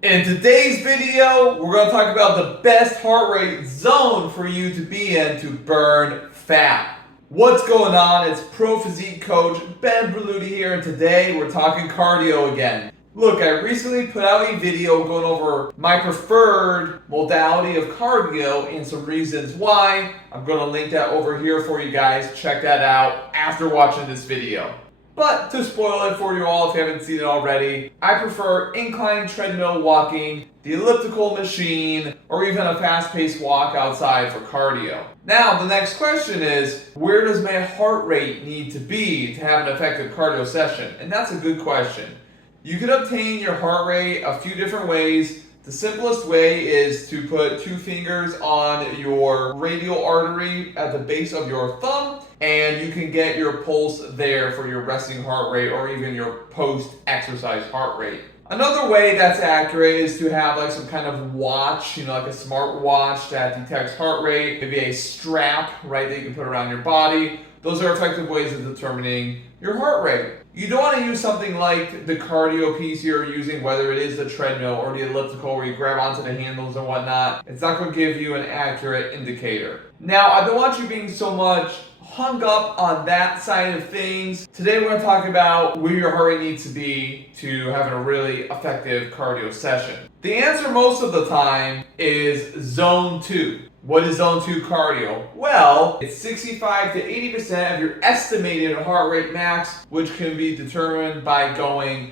In today's video, we're going to talk about the best heart rate zone for you to be in to burn fat. What's going on? It's Pro Physique Coach Ben Berluti here, and today we're talking cardio again. Look, I recently put out a video going over my preferred modality of cardio and some reasons why. I'm going to link that over here for you guys. Check that out after watching this video. But to spoil it for you all, if you haven't seen it already, I prefer incline treadmill walking, the elliptical machine, or even a fast-paced walk outside for cardio. Now, the next question is, where does my heart rate need to be to have an effective cardio session? And that's a good question. You can obtain your heart rate a few different ways. The simplest way is to put two fingers on your radial artery at the base of your thumb, and you can get your pulse there for your resting heart rate or even your post-exercise heart rate. Another way that's accurate is to have like some kind of watch, like a smart watch that detects heart rate, maybe a strap, right, that you can put around your body. Those are effective ways of determining your heart rate. You don't want to use something like the cardio piece you're using, whether it is the treadmill or the elliptical where you grab onto the handles and whatnot. It's not going to give you an accurate indicator. Now, I don't want you being so much hung up on that side of things. Today we're going to talk about where your heart rate needs to be to have a really effective cardio session. The answer most of the time is zone 2. What is zone 2 cardio? Well, it's 65 to 80% of your estimated heart rate max, which can be determined by going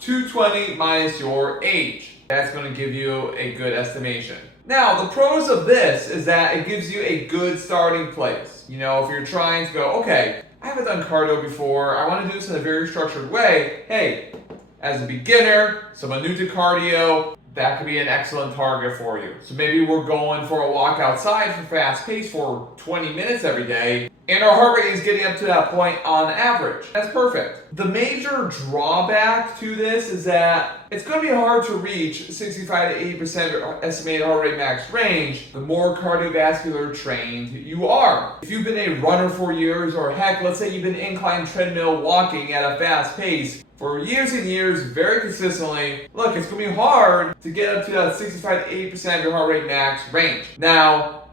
220 minus your age. That's going to give you a good estimation. Now, the pros of this is that it gives you a good starting place. If you're trying to go, okay, I haven't done cardio before, I want to do this in a very structured way. Hey, as a beginner, someone new to cardio, that could be an excellent target for you. So maybe we're going for a walk outside for fast pace for 20 minutes every day, and our heart rate is getting up to that point on average. That's perfect. The major drawback to this is that it's going to be hard to reach 65 to 80% estimated heart rate max range the more cardiovascular trained you are. If you've been a runner for years, or heck, let's say you've been incline treadmill walking at a fast pace for years and years, very consistently, look, it's going to be hard to get up to that 65 to 80% of your heart rate max range. Now,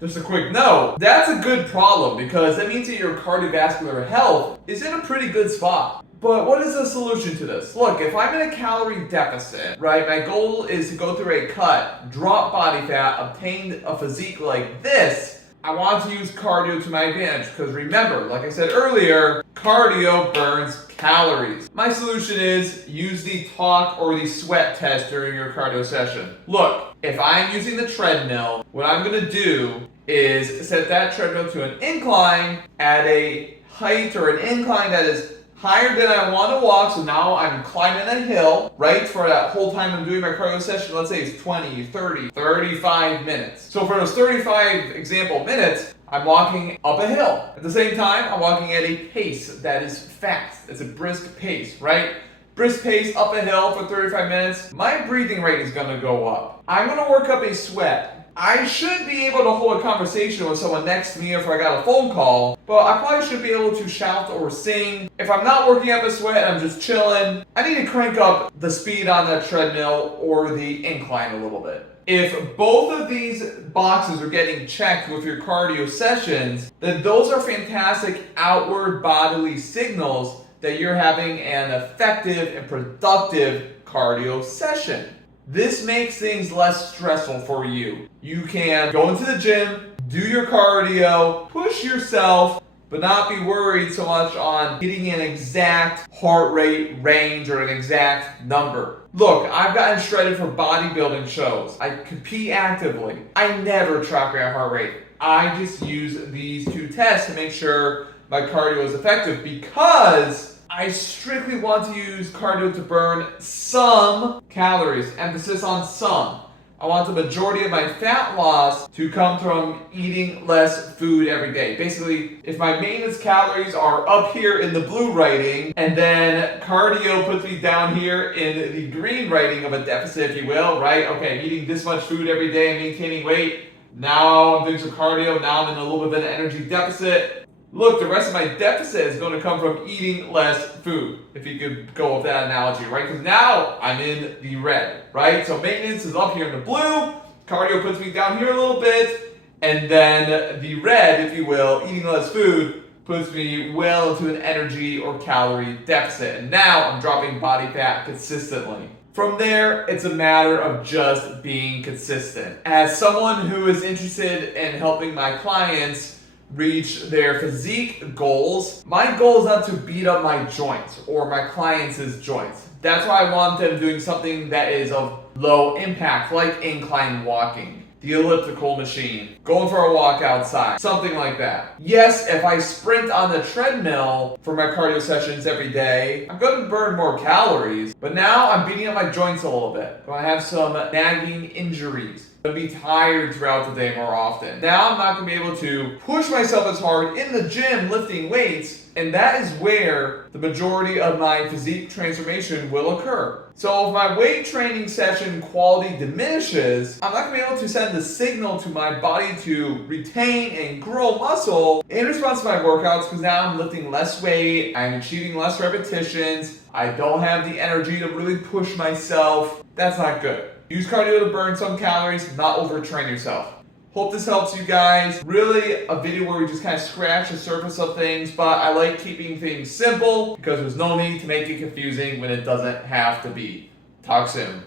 just a quick note, that's a good problem because that means that your cardiovascular health is in a pretty good spot. But what is the solution to this? Look, if I'm in a calorie deficit, right, my goal is to go through a cut, drop body fat, obtain a physique like this, I want to use cardio to my advantage because remember, like I said earlier, cardio burns calories. My solution is use the talk or the sweat test during your cardio session. Look, if I'm using the treadmill, what I'm going to do is set that treadmill to an incline at a height or an incline that is higher than I want to walk, so now I'm climbing a hill, right? For that whole time I'm doing my cardio session, let's say it's 20, 30, 35 minutes. So for those 35 example minutes, I'm walking up a hill. At the same time, I'm walking at a pace that is fast. It's a brisk pace, right? Brisk pace up a hill for 35 minutes. My breathing rate is going to go up. I'm going to work up a sweat. I should be able to hold a conversation with someone next to me if I got a phone call, but I probably should be able to shout or sing. If I'm not working up a sweat and I'm just chilling, I need to crank up the speed on that treadmill or the incline a little bit. If both of these boxes are getting checked with your cardio sessions, then those are fantastic outward bodily signals that you're having an effective and productive cardio session. This makes things less stressful for you. You can go into the gym, do your cardio, push yourself, but not be worried so much on hitting an exact heart rate range or an exact number. Look, I've gotten shredded for bodybuilding shows. I compete actively. I never track my heart rate. I just use these two tests to make sure my cardio is effective because I strictly want to use cardio to burn some calories. Emphasis on some. I want the majority of my fat loss to come from eating less food every day. Basically, if my maintenance calories are up here in the blue writing, and then cardio puts me down here in the green writing of a deficit, if you will, right? Okay, I'm eating this much food every day and maintaining weight. Now I'm doing some cardio. Now I'm in a little bit of an energy deficit. look, the rest of my deficit is going to come from eating less food, if you could go with that analogy, right? Because now I'm in the red, right? So maintenance is up here in the blue, cardio puts me down here a little bit, and then the red, if you will, eating less food, puts me well into an energy or calorie deficit. And now I'm dropping body fat consistently. From there, it's a matter of just being consistent. As someone who is interested in helping my clients reach their physique goals, my goal is not to beat up my joints or my clients' joints. That's why I want them doing something that is of low impact, like incline walking, the elliptical machine, going for a walk outside, something like that. Yes, if I sprint on the treadmill for my cardio sessions every day, I'm going to burn more calories, but now I'm beating up my joints a little bit. I have some nagging injuries. I'm going to be tired throughout the day more often. Now I'm not going to be able to push myself as hard in the gym lifting weights, and that is where the majority of my physique transformation will occur. So if my weight training session quality diminishes, I'm not going to be able to send the signal to my body to retain and grow muscle in response to my workouts, because now I'm lifting less weight, I'm achieving less repetitions, I don't have the energy to really push myself. That's not good. Use cardio to burn some calories, not overtrain yourself. Hope this helps you guys. Really a video where we just kind of scratch the surface of things, but I like keeping things simple because there's no need to make it confusing when it doesn't have to be. Talk soon.